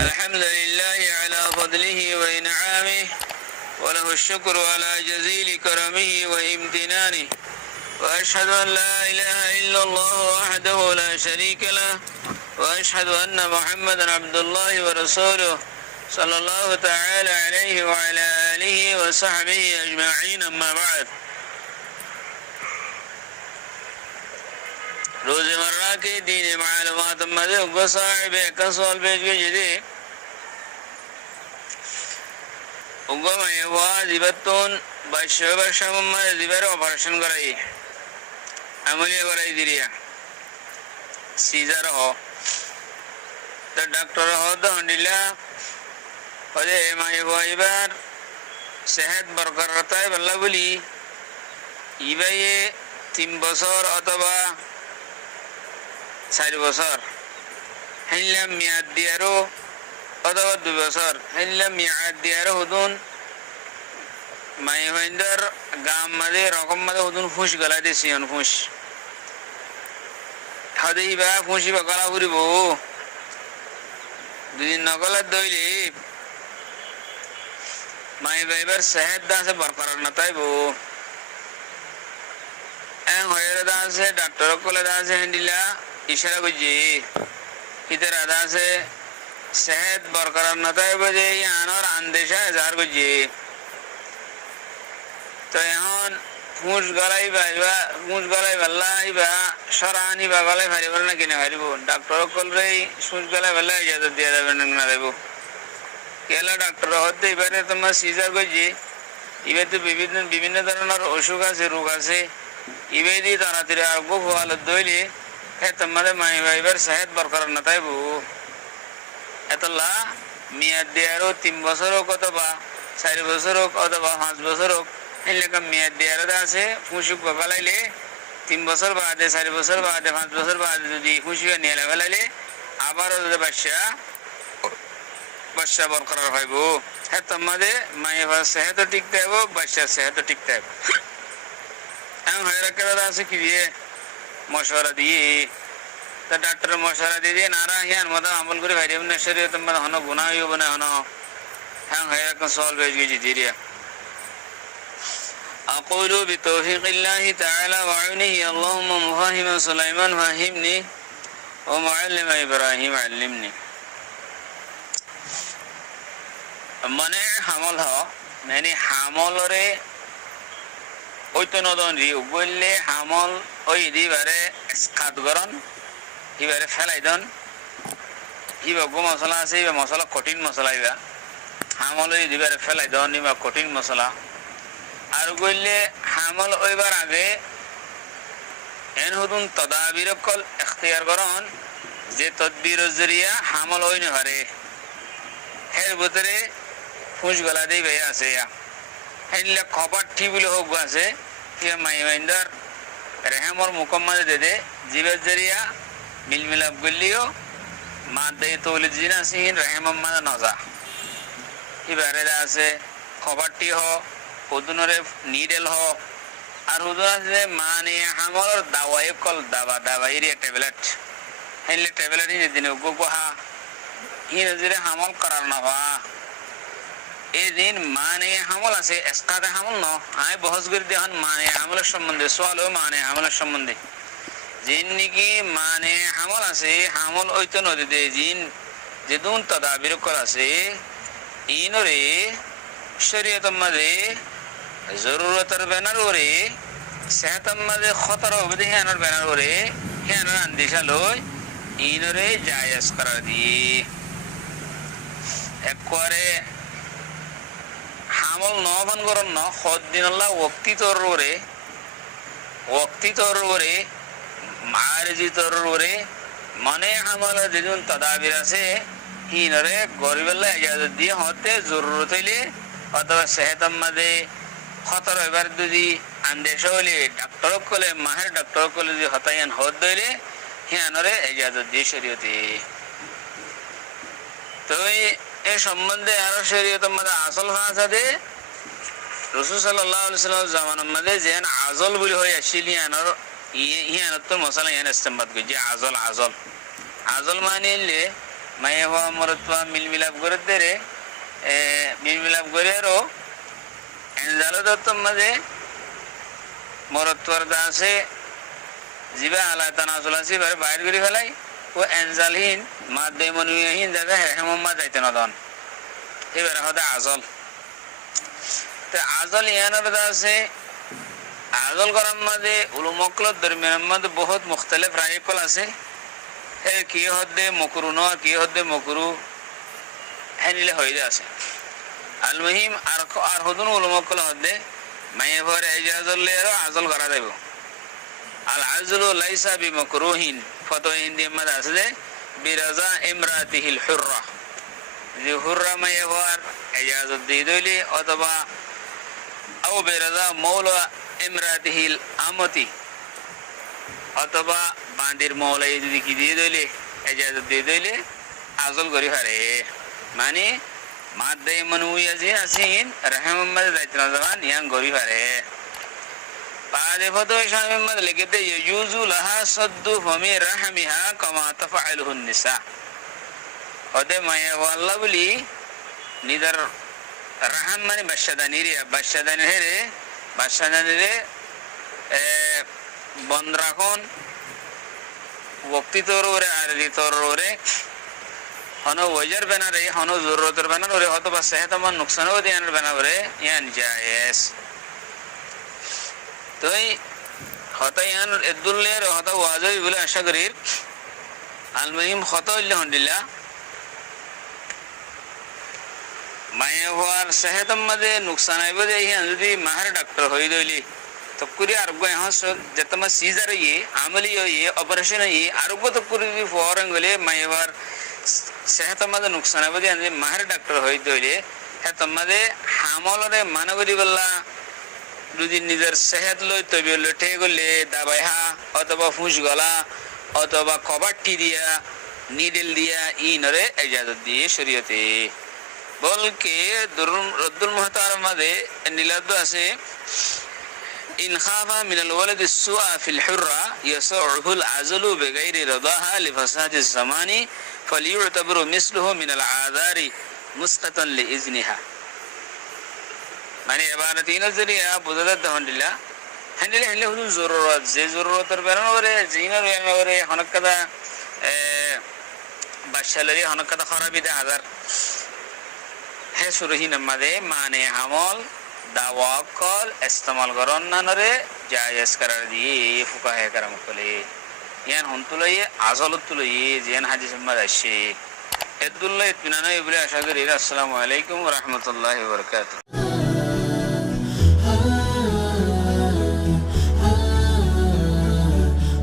الحمد لله على فضله وإنعامه وله الشكر على جزيل كرمه وامتنانه وأشهد أن لا إله إلا الله وحده لا شريك له وأشهد أن محمدا عبد الله ورسوله صلى الله تعالى عليه وعلى آله وصحبه أجمعين أما بعد روزمرہ کے دین معلومات مدے کو صاحب کسول بیچ کے جدی उगो में वाज इबतून बशबशम में दिबर ऑपरेशन कराई अमलिया कराई दिरिया सीजर हो तो डॉक्टर हो तो हंडिला पदे माये वाइबर सेहत बरकरार रहता है बल्ला बोली इबे ये 3 বছর অথবা 4 বছর হিল্লা মিয়াদ দিয়ারো অথবা 2 বছর হিল্লা মিয়াদ দিয়ারো হুদুন মাই হইন্দার গাম মাদে রকম মাদে হুদুন ফুস গলা দেছিয়ন ফুস হাদেই বা ফুসি বা গলা পুরিব দুদিন নগলা দইলে মাই বাইবার সেহত দাসে বরকরার না তাইবো এন হয়রা দাসে ডাক্তার কোলে দাসে হিন্দিলা ইশারা বুঝি ইধর আদাসে सेहत बरकरार न था बजे यानोर अंदेशा हजार को जी तो यहाँ फूस गलाई बल्ला इबा शरानी बागलाई भारी बल्ला किने भारी बो डॉक्टर कोल रही फूस गलाई बल्ला इजाजत दिया था बंदन ना देबो केला डॉक्टर होते इबारे तो मैं सीजर को जी इबे तो विभिन्न धৰণৰ অসুখ আছে रोग আছে इबे दी तारा तेरे आगो हालत दोइले है तमरे माई भाईबर सेहत बरकरार न था बो এতলা মিয়াদ দিয়ারো 3 বছর হোক অথবা 4 বছর হোক অথবা 5 বছর হোক এই লেখা মিয়াদ দিয়ারো আছে ফুসুক গলাইলে 3 বছর বাদে 4 বছর বাদে 5 বছর বাদে যদি ফুসুক নিয়ে লাগাইলে আবার ওদের বাচ্চা বরকরার হইব হ্যাঁ তোমাদের মায়ের সেহত ঠিক থাকবো বাচ্চার সেহত ঠিক থাকবো এমন হয়ে রাখতে আছে কি দিয়ে মশওয়ারা দিয়ে तो डॉक्टर मशवरा दे दिए नारा हियान मतलब अमल करे भाई हमने शरीयत में हनो गुनाह यो बने हनो हम है का सवाल भेज गई जीरिया अक़ूलु बितौफीक़ अल्लाह ताला व औनिही अल्लाहुम्मा मुफ़ाहिम सुलाइमान फ़ाहिमनी व मुअल्लिम इब्राहीम अल्लिमनी मने हमल हो मैंने हमल रे ओय तो नदन रि उगले हमल ओय दी बारे स्कात गरन ইবারে ফেলাই দন ইবা গো মশলা আছে ইবা মশলা কঠিন মশলা ইবা হামল ইবারে ফেলাই দন ইবা কঠিন মশলা আর গইলে হামল ওইবার আগে এন হুদুন তদাবির কল ইখতিয়ার করন যে তদবির জরিয়া হামল হই না পারে এর ভিতরে ফুস গলা দেই ভাই আছে ইয়া হেলে খবর ঠিক বলে হোক আছে কি মাইমাইন্দার রহমর মুকম্মল দে দে জীবের জরিয়া मिल मिलाप गलियो मादे तौलिद जिना सिन रहमम मा नजा इबारे दासे खबरटी हो हुदुनरे नीडल हो আর হুদুর আছে মানে আমল দাওয়াই কল দাওয়াইরি ট্যাবলেট হেলে ট্যাবলেট নি দিনে গোগোহা ই নজরে আমল করার না বা এই দিন মানে আমল আছে এসকাতে আমল ন আই বহস করে দেন মানে আমলের সম্বন্ধে সওয়াল মানে আমলের সম্বন্ধে জিন্নিকি মানে হামল আছে হামল ওইতো নদীতে জিন যেদুন তদাবির কর আছে ইনরে শরীয়ত মাঝে জরুরতর বেনার ওরে সেহত মাঝে খতর অবধি হেনার বেনার ওরে হেনার আন্দিশা লই ইনরে জায়েজ করার দিয়ে একবারে হামল নবান করন ন খদ দিন আল্লাহ ওক্তি তোর ওরে মারজি তরুরে মনে আমলে যেজন তদাবির আছে হিনরে গরিবেল্লা ইজাজত দিয়ে হতে জরুরত হইলে অথবা সেহত মাঝে খতর এবার যদি আন্দেশ হইলে ডাক্তার কলে মাহের ডাক্তার কলে যদি হতায়ান হত দইলে হিয়ানরে ইজাজত দিয়ে শরীয়তে তো এই সম্বন্ধে আরো শরীয়ত মাঝে আসল ভাষা দে রাসূল সাল্লাল্লাহু আলাইহি ওয়াসাল্লাম জামানার মাঝে যেন আজল বলি হয়ে আসিল হিয়ানর ইয়ান তো মশলা ইয়ান ইস্তেমাল করি যে আজল আজল আজল মানে লে মায়ে হওয়া মরত্বা মিলমিলাপ করে দেরে মিলমিলাপ করে আরো এনজালো দত্তম মাঝে মরত্বর দাসে জিবা আলায় তানাজুল আসি বারে বাইর করে ফেলাই ও এনজালহীন মাদ্দে মনুহীন দেখা হেমম্মা যাইতে নদন এবারে হতে আজল তো আজল ইয়ানোর দাসে আজল করার মাঝে উলুমকলত দরমিয়ানের মধ্যে বহুত মুখতালিফ রায়কল আছে হে কি হদ্দে মকরু ন কি হদ্দে মকরু হ্যাঁ নিলে হইলে আছে আল মুহিম আর হদুন উলুমকল হদ্দে মায়ে ভরে এজাজল লেরো আজল করা যাইব আল আজলু লাইসা বিমাকরুহিন ফতোয়া হিন্দি মধ্যে আছে যে বিরাজা ইমরাতিহিল হুররা যে হুররা মায়ে ভর এজাজত দিয়ে দইলে অথবা আও বিরাজা মৌলা ইমরাতিহিল আমতি অথবা বান্দির মৌলাই যদি কি দিয়ে দইলে এজাজত দিয়ে দইলে আজল করি পারে মানে মাদ্দে মনুয়াজি আসিন রহমত দায়িত্ব জবান ইয়াং গরি পারে بعد فتوى شامل مد لقيته يجوز لها صد فم رحمها كما تفعله النساء ওদে মায়া ওয়াল্লা বলি নিদার রাহাম মানে বাদশাদানি রে বন্ধ রাখন বক্তি তোর ওরে আর তোর ওরে হনো ওয়াজার বানারে হনো জরুরতের বানারে অথবা সেহতমান নুকসানও দিয়ানের বানারে ইয়ান জায়েজ তোই হতা ইয়ান এদুল্লের হতা ওয়াজই বলে আশা করি আল মুহিম হতা আলহামদুলিল্লাহ মায়ে হওয়ার সেহতম মধ্যে নুকসান আইব যে ইয়ান যদি মাহার ডাক্তার হই দইলি তো কুরি আরোগ্য এখন যেতমা সিজার ইয়ে আমলি ইয়ে অপারেশন ইয়ে আরোগ্য তো কুরি যদি ফরেন গলে মায়ে হওয়ার সেহতম মধ্যে নুকসান আইব যে মাহার ডাক্তার হই দইলে হ্যাঁ তোমাদের হামলরে মানবরি বললা যদি নিজের সেহত লই তবে লটে গলে দাবাই হা অথবা ফুস গলা অথবা কবাট্টি দিয়া নিডেল দিয়া ইনরে ইজাজত দিয়ে শরীয়তে বলকে রদ্দুল মুহতার মাঝে নীলাদ আছে ইন খাফা মিনাল ওয়ালাদ সুআ ফিল হুররা ইয়াসউহুল আজলু বিগাইরি রাদাহা লিফাসাদিজ জামানি ফালিউতাবরু মিসলুহু মিনাল আযারি মুসতাতান লিইজনিহা মানে এবার তিন জরিয়া বুঝাতে আলহামদুলিল্লাহ হ্যান্ডেলে হ্যান্ডেলে হুজুর জরুরত যে জরুরতের বেরোন করে জিনার করে হনক কথা বাদশালরি হনক কথা খরাবি দে হাজার হে সুরহীন মাদে মানে হামল দাওয়াকল ইস্তেমাল করন নানরে জায়েজ করার দিয়ে ফুকাহে কারাম কলে ইয়ান হুনতুলাই আজলতুলাই জিয়ান হাদিস মাদ আসে এদুল্লাহ ইতমিনানা ইবরে আশা করি আসসালামু আলাইকুম ওয়া রাহমাতুল্লাহি ওয়া বারাকাতুহু।